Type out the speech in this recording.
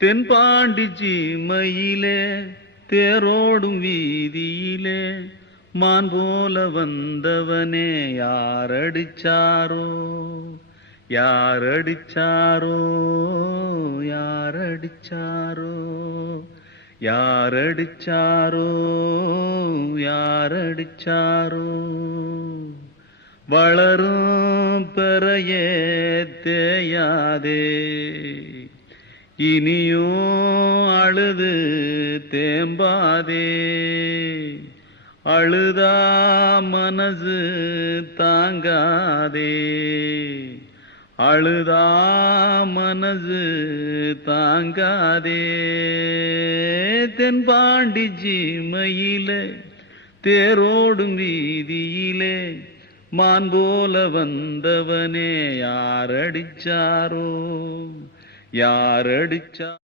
தென்பாண்டி சீமையிலே தேரோடும் வீதியிலே மான் போல வந்தவனே யாரடிச்சாரோ யாரடிச்சாரோ யாரடிச்சாரோ யாரடிச்சாரோ யாரடிச்சாரோ வளரும் பெறையே தேயாதே இனியும் அழுது தேம்பாதே அழுதா மனசு தாங்காதே அழுதா மனசு தாங்காதே தென்பாண்டி சீமையிலே தேரோடும் வீதியிலே மான் போல வந்தவனே யாரடிச்சாரோ யாரடிச்சா